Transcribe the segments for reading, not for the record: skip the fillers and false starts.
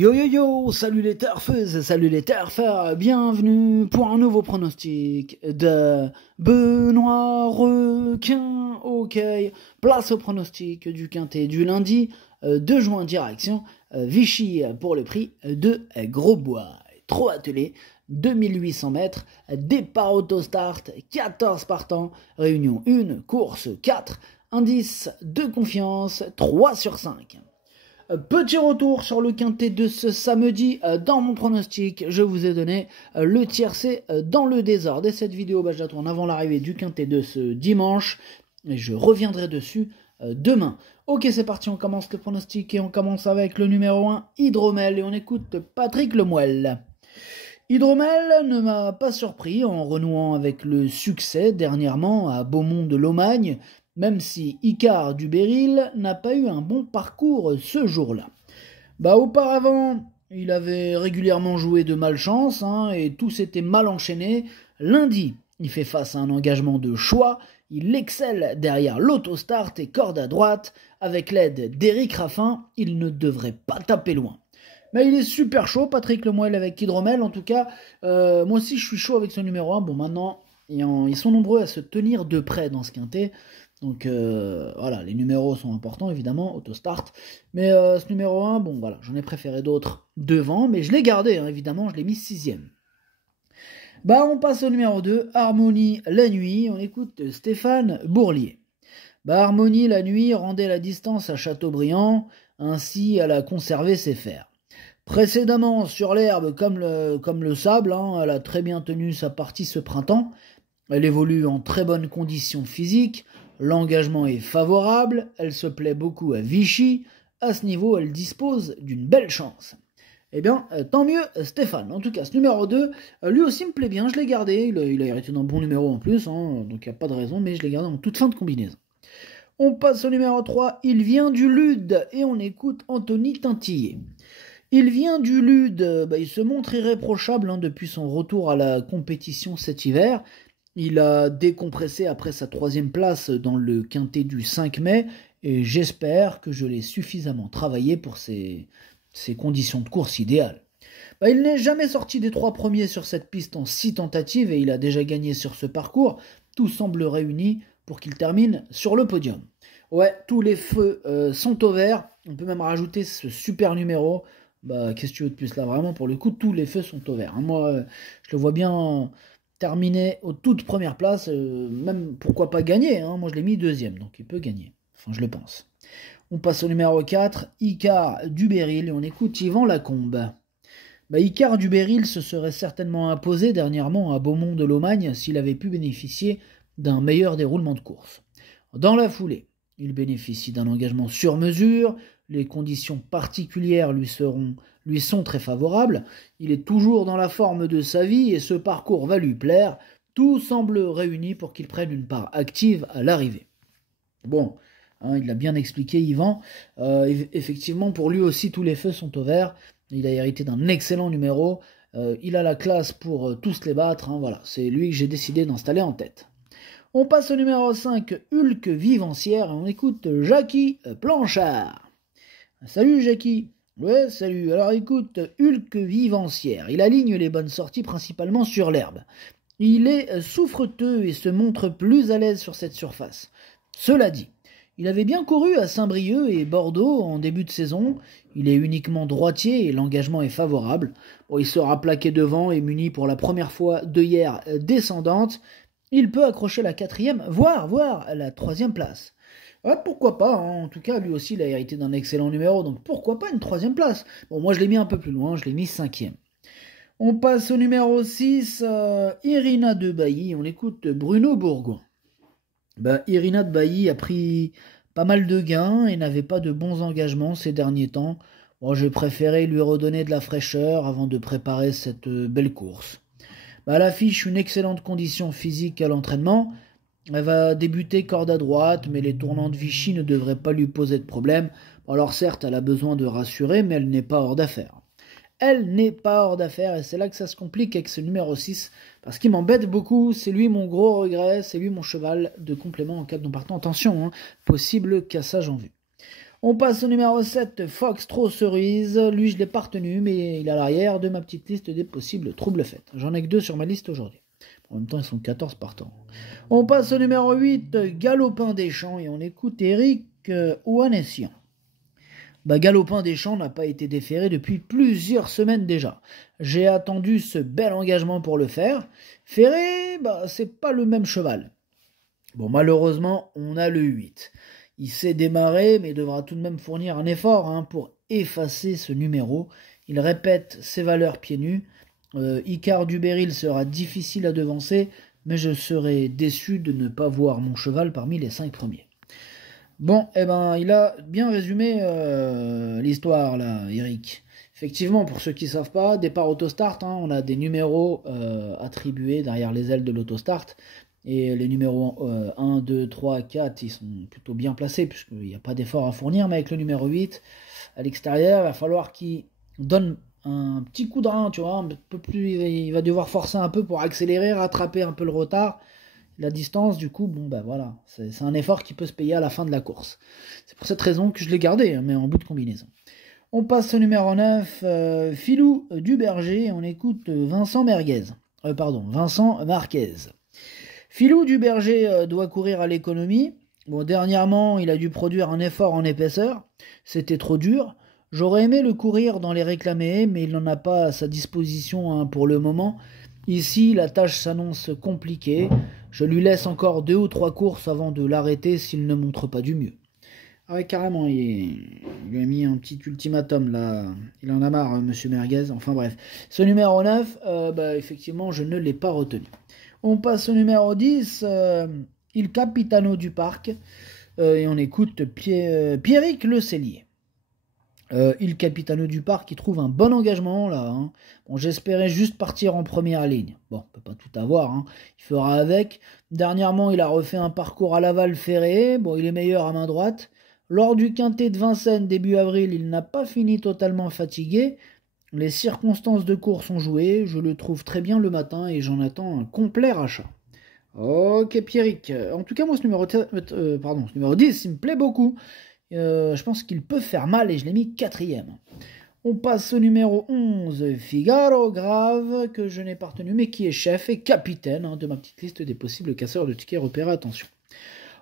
Yo yo yo, salut les turfeuses, salut les turfeurs, bienvenue pour un nouveau pronostic de Benoît Requin. Ok, place au pronostic du quintet du lundi 2 juin direction Vichy pour le prix de Grosbois. 3 attelés, 2800 mètres, départ autostart, 14 partants, réunion 1, course 4, indice de confiance 3 sur 5. Petit retour sur le quintet de ce samedi. Dans mon pronostic, je vous ai donné le tiercé dans le désordre. Et cette vidéo, je la tourne avant l'arrivée du quintet de ce dimanche. Et je reviendrai dessus demain. Ok, c'est parti, on commence le pronostic et on commence avec le numéro 1, Hydromel. Et on écoute Patrick Lemoelle. Hydromel ne m'a pas surpris en renouant avec le succès dernièrement à Beaumont-de-Lomagne, même si Icar du Béryl n'a pas eu un bon parcours ce jour-là. Auparavant, il avait régulièrement joué de malchance et tout s'était mal enchaîné. Lundi, il fait face à un engagement de choix. Il excelle derrière l'autostart et corde à droite. Avec l'aide d'Éric Raffin, il ne devrait pas taper loin. Mais il est super chaud, Patrick Lemoelle avec Hydromel. En tout cas, moi aussi je suis chaud avec ce numéro 1. Bon, maintenant, ils sont nombreux à se tenir de près dans ce quintet. Donc voilà, les numéros sont importants évidemment, autostart. Mais ce numéro 1, bon voilà, j'en ai préféré d'autres devant, mais je l'ai gardé, évidemment, je l'ai mis 6ème. On passe au numéro 2, Harmonie la nuit, on écoute Stéphane Bourlier. Harmonie la nuit rendait la distance à Châteaubriand, ainsi elle a conservé ses fers. Précédemment, sur l'herbe comme le sable, elle a très bien tenu sa partie ce printemps. Elle évolue en très bonne condition physique. L'engagement est favorable, elle se plaît beaucoup à Vichy, à ce niveau elle dispose d'une belle chance. Eh bien, tant mieux Stéphane. En tout cas, ce numéro 2, lui aussi me plaît bien, je l'ai gardé, il a hérité d'un bon numéro en plus, donc il n'y a pas de raison, mais je l'ai gardé en toute fin de combinaison. On passe au numéro 3, il vient du Lude, et on écoute Anthony Tintillet. Il vient du Lude, il se montre irréprochable depuis son retour à la compétition cet hiver. Il a décompressé après sa 3e place dans le quintet du 5 mai et j'espère que je l'ai suffisamment travaillé pour ses conditions de course idéales. Il n'est jamais sorti des 3 premiers sur cette piste en 6 tentatives et il a déjà gagné sur ce parcours. Tout semble réuni pour qu'il termine sur le podium. Ouais, tous les feux sont au vert. On peut même rajouter ce super numéro. Qu'est-ce que tu veux de plus là? Vraiment, pour le coup, tous les feux sont au vert. Moi, je le vois bien terminé aux toutes premières places, même pourquoi pas gagner, moi je l'ai mis 2ème, donc il peut gagner, enfin je le pense. On passe au numéro 4, Icar du Béryl, et on écoute Yvan Lacombe. Icar du Béryl se serait certainement imposé dernièrement à Beaumont-de-Lomagne s'il avait pu bénéficier d'un meilleur déroulement de course. Dans la foulée, il bénéficie d'un engagement sur mesure, les conditions particulières lui sont très favorables, il est toujours dans la forme de sa vie et ce parcours va lui plaire, tout semble réuni pour qu'il prenne une part active à l'arrivée. Bon, il l'a bien expliqué Yvan, effectivement pour lui aussi tous les feux sont au vert, il a hérité d'un excellent numéro, il a la classe pour tous les battre, voilà, c'est lui que j'ai décidé d'installer en tête. On passe au numéro 5, Hulk Vivancière, et on écoute Jackie Planchard. Salut Jackie. Ouais, salut. Alors écoute, Hulk Vivancière, il aligne les bonnes sorties principalement sur l'herbe. Il est souffreteux et se montre plus à l'aise sur cette surface. Cela dit, il avait bien couru à Saint-Brieuc et Bordeaux en début de saison. Il est uniquement droitier et l'engagement est favorable. Il sera plaqué devant et muni pour la première fois de hier descendante. Il peut accrocher la 4e, voire la 3e place. Ouais, pourquoi pas, en tout cas, lui aussi, il a hérité d'un excellent numéro, donc pourquoi pas une 3e place. Bon, moi, je l'ai mis un peu plus loin, je l'ai mis 5e. On passe au numéro 6, Irina de Bailly, on écoute Bruno Bourgoin. Irina de Bailly a pris pas mal de gains et n'avait pas de bons engagements ces derniers temps. Bon, j'ai préféré lui redonner de la fraîcheur avant de préparer cette belle course. Elle affiche une excellente condition physique à l'entraînement. Elle va débuter corde à droite, mais les tournants de Vichy ne devraient pas lui poser de problème. Alors certes, elle a besoin de rassurer, mais elle n'est pas hors d'affaire. Elle n'est pas hors d'affaire, et c'est là que ça se complique avec ce numéro 6, parce qu'il m'embête beaucoup, c'est lui mon gros regret, c'est lui mon cheval de complément en cas de non partant. Attention, possible cassage en vue. On passe au numéro 7, Fox Trop Cerise. Lui, je l'ai pas retenu, mais il est à l'arrière de ma petite liste des possibles troubles faits. J'en ai que 2 sur ma liste aujourd'hui. En même temps, ils sont 14 partants. On passe au numéro 8, Galopin des Champs, et on écoute Eric Ouanessian. Galopin des Champs n'a pas été déféré depuis plusieurs semaines déjà. J'ai attendu ce bel engagement pour le faire. Ferré, c'est pas le même cheval. Bon, malheureusement, on a le 8. Il sait démarrer, mais devra tout de même fournir un effort pour effacer ce numéro. Il répète ses valeurs pieds nus. Icar du Beryl sera difficile à devancer, mais je serai déçu de ne pas voir mon cheval parmi les 5 premiers. Bon, il a bien résumé l'histoire là, Eric. Effectivement, pour ceux qui ne savent pas, départ autostart, on a des numéros attribués derrière les ailes de l'autostart. Et les numéros 1, 2, 3, 4, ils sont plutôt bien placés, puisqu'il n'y a pas d'effort à fournir, mais avec le numéro 8, à l'extérieur, il va falloir qu'il donne un petit coup de rein, tu vois, un peu plus, il va devoir forcer un peu pour accélérer, rattraper un peu le retard, la distance, du coup, voilà, c'est un effort qui peut se payer à la fin de la course. C'est pour cette raison que je l'ai gardé, mais en bout de combinaison. On passe au numéro 9, Filou du Berger, on écoute Vincent Marquez. Filou du Berger doit courir à l'économie. Bon, dernièrement, il a dû produire un effort en épaisseur. C'était trop dur. J'aurais aimé le courir dans les réclamés, mais il n'en a pas à sa disposition pour le moment. Ici, la tâche s'annonce compliquée. Je lui laisse encore 2 ou 3 courses avant de l'arrêter s'il ne montre pas du mieux. Ah ouais, carrément, il lui a mis un petit ultimatum, là. Il en a marre, monsieur Merguez. Enfin bref. Ce numéro 9, effectivement, je ne l'ai pas retenu. On passe au numéro 10, Il Capitano du Parc, et on écoute Pierrick Le Cellier. Il Capitano du Parc qui trouve un bon engagement là. Bon, j'espérais juste partir en première ligne. Bon, on peut pas tout avoir, il fera avec. Dernièrement, il a refait un parcours à Laval ferré. Bon, il est meilleur à main droite. Lors du quintet de Vincennes début avril, il n'a pas fini totalement fatigué. Les circonstances de course ont joué, je le trouve très bien le matin et j'en attends un complet rachat. Ok Pierrick, en tout cas moi ce numéro 10 il me plaît beaucoup. Je pense qu'il peut faire mal et je l'ai mis 4e. On passe au numéro 11, Figaro Grave, que je n'ai pas retenu mais qui est chef et capitaine de ma petite liste des possibles casseurs de tickets repérés, attention.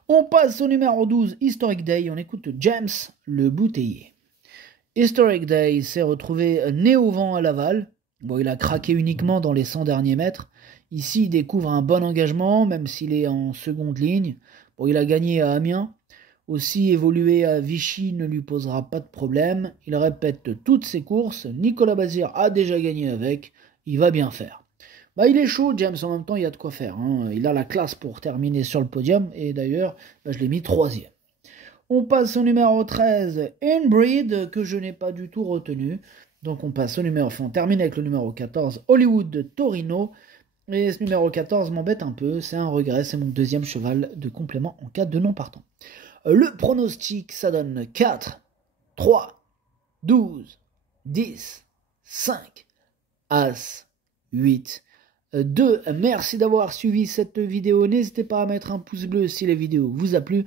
On passe au numéro 12, Historic Day, on écoute James le Bouteiller. Historic Day s'est retrouvé né au vent à Laval. Bon, il a craqué uniquement dans les 100 derniers mètres. Ici, il découvre un bon engagement, même s'il est en seconde ligne. Bon, il a gagné à Amiens. Aussi, évoluer à Vichy ne lui posera pas de problème. Il répète toutes ses courses. Nicolas Bazir a déjà gagné avec. Il va bien faire. Il est chaud, James, en même temps, il y a de quoi faire. Il a la classe pour terminer sur le podium. Et d'ailleurs, je l'ai mis 3e. On passe au numéro 13, Inbreed, que je n'ai pas du tout retenu. Donc on passe au on termine avec le numéro 14, Hollywood de Torino. Et ce numéro 14 m'embête un peu, c'est un regret, c'est mon 2e cheval de complément en cas de non partant. Le pronostic, ça donne 4, 3, 12, 10, 5, As, 8, 2. Merci d'avoir suivi cette vidéo. N'hésitez pas à mettre un pouce bleu si la vidéo vous a plu.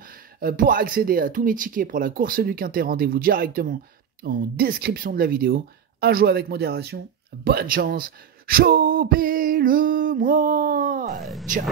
Pour accéder à tous mes tickets pour la course du Quintet, rendez-vous directement en description de la vidéo. À jouer avec modération. Bonne chance. Chopez-le-moi. Ciao.